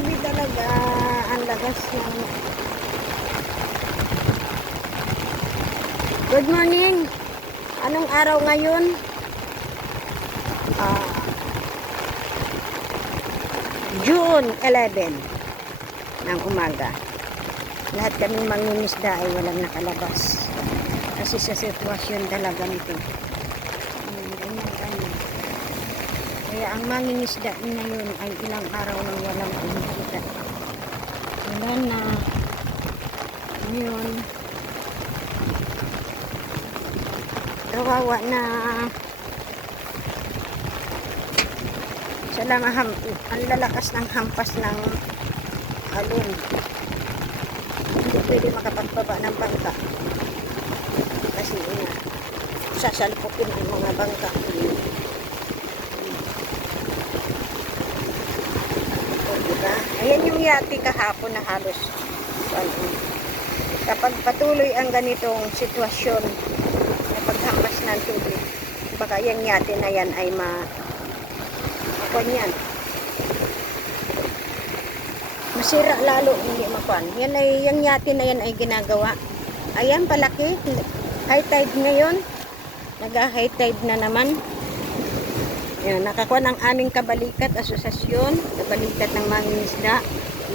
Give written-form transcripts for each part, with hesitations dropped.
Grabe talaga ang lagas ng... Good morning. Anong araw ngayon? June 11 ng umaga. Lahat kaming mangingisda ay walang nakalabas. Kasi sa sitwasyon talaga nito. Ganyan. Kaya ang mangingisda ngayon ay ilang araw nang walang kumikita. Wala na. Ngayon, kawawa na sila ang lalakas ng hampas ng alon. Hindi pwede makapagbaba ng bangka kasi sasalpukin ang mga bangka. O, diba? Ayan yung yati kahapon na halos kapag patuloy ang ganitong sitwasyon na paghampas ng tubig, baka yung yati na yan ay yan. Masira lalo, hindi makuan. Yan ay, yung yati na yan ay ginagawa. Ayan, palaki. High tide ngayon. Nag-high tide na naman. Yan, nakakuha ng aming kabalikat, asosasyon, kabalikat ng mangingisda.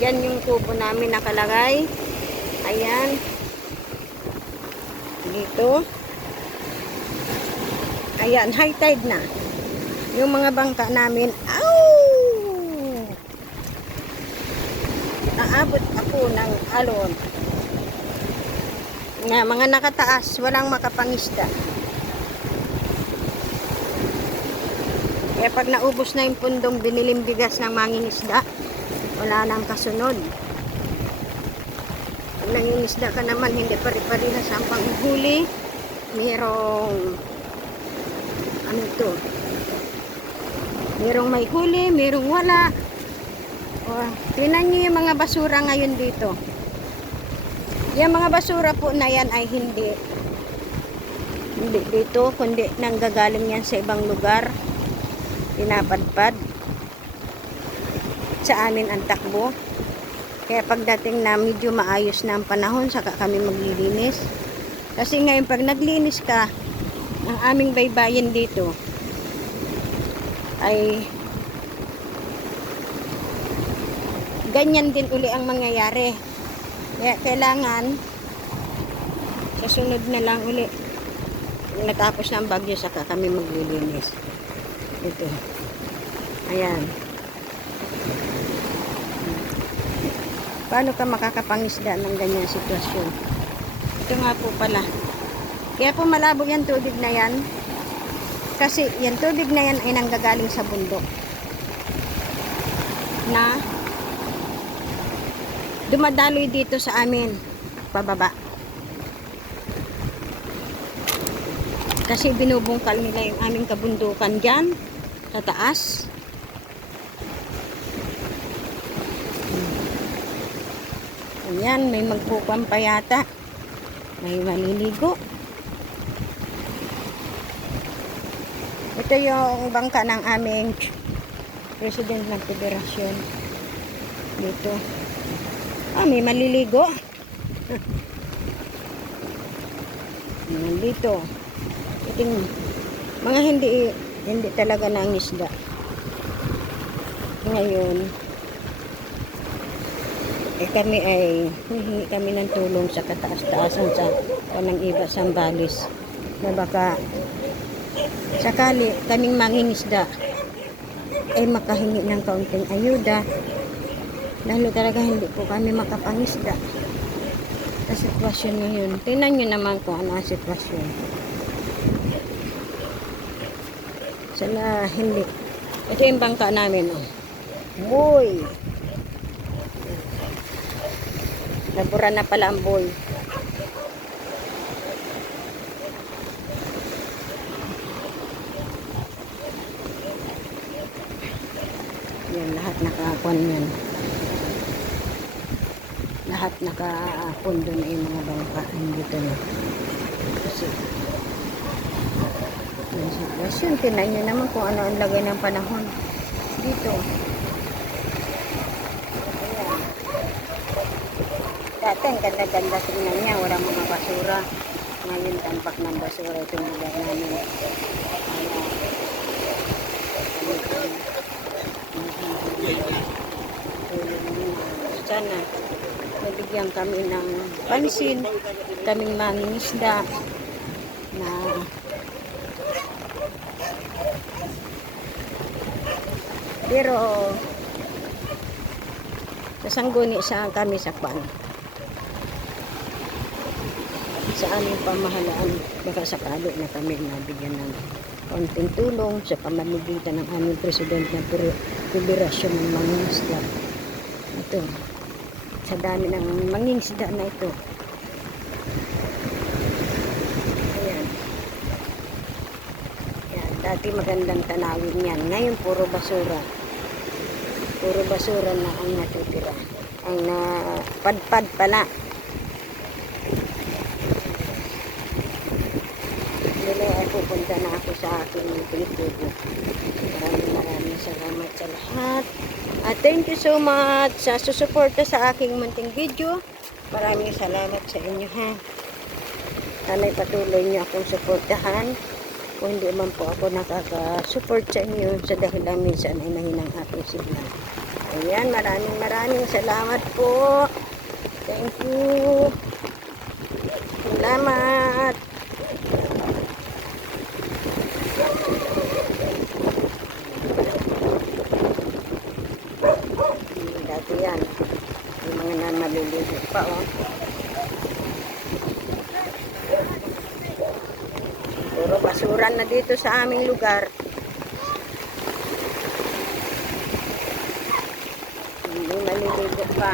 Yan yung tubo namin nakalagay. Ayan. Dito. Ayan, high tide na. Yung mga bangka namin, naabot ako ng alon. Nga, mga nakataas, walang makapangisda. Kaya pag naubos na yung pundong biniling bigas ng mangingisda, wala nang kasunod. Pag nangingisda ka naman, hindi pari-parihas ang panghuli. Merong ano to? Merong may huli, merong wala. O, tingnan nyo yung mga basura ngayon dito. Yung mga basura po na yan ay hindi dito, kundi nanggagaling yan sa ibang lugar. Pinapadpad. Sa amin ang takbo. Kaya pagdating na medyo maayos na ang panahon, saka kami maglilinis. Kasi ngayon pag naglinis ka, ang aming baybayin dito, ay ganyan din uli ang mangyayari. Kaya kailangan sa sunod na lang uli natapos na ang bagyo saka kami maglilinis. Ito. Ayan. Paano ka makakapangisda ng ganyang sitwasyon? Ito nga po pala. Kaya po malabo yan tubig na yan. Kasi yan tubig na yan ay nanggagaling sa bundok na dumadaloy dito sa amin pababa. Kasi binubungkal nila yung aming kabundukan dyan sa taas. Ayan, may magpupan pa yata. May maliligo. Ito yung bangka ng aming president ng federasyon. Dito. May maliligo. Dito. Ito mga hindi talaga nangisda. Ngayon, kami ay hihingi kami ng tulong sa kataas-taasan sa kanang iba Sambales na baka sakali kaming mangingisda ay makahingi ng kaunting ayuda, lalo talaga hindi po kami makapangisda sa sitwasyon ngayon. Tingnan nyo naman kung ano ang sitwasyon. Sana hindi. Ito yung bangka namin. Boy! Nabura na pala ang boy. Yan, lahat nakakuan yan. Lahat nakapundo na yung mga bangka. Dito na. Kasi yung sitwasyon, tinan nyo naman kung ano ang lagay ng panahon. Dito. Dati ang ganda-ganda tingnan niya, walang mga basura. Ngayon, tampak ng basura itong lugar namin. Sana nabigyan kami ng pansin, kaming mangingisda na pero sasangguni sa kami sa kwan sa aming pamahalaan, baka sakali na kami nabigyan ng konting tulong sa pamamagitan ng aming president ng Federasyon ng Mangingisda. Ito, sa dami ng mangingisda na ito. Ayan. Ayan. Dati magandang tanawin yan. Ngayon puro basura. Puro basura na ang natutira. Ang napadpad pala. Nila ay pupunta na ako sa aking pinitubo. Maraming salamat sa lahat. At thank you so much sa susuporta sa aking munting video. Maraming salamat sa inyo ha. Sana'y patuloy niyo akong suportahan. Kung hindi man po ako nakaka-support sa inyo sa dahilan minsan ay mahinang aking signal. Ayan, maraming salamat po. Thank you. Salamat. Dati yan. Yung mga namaliligo pa, oh. Puro basuran na dito sa aming lugar. Hindi maliligo pa.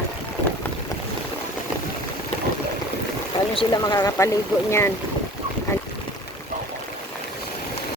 Paano sila makakapaligo niyan?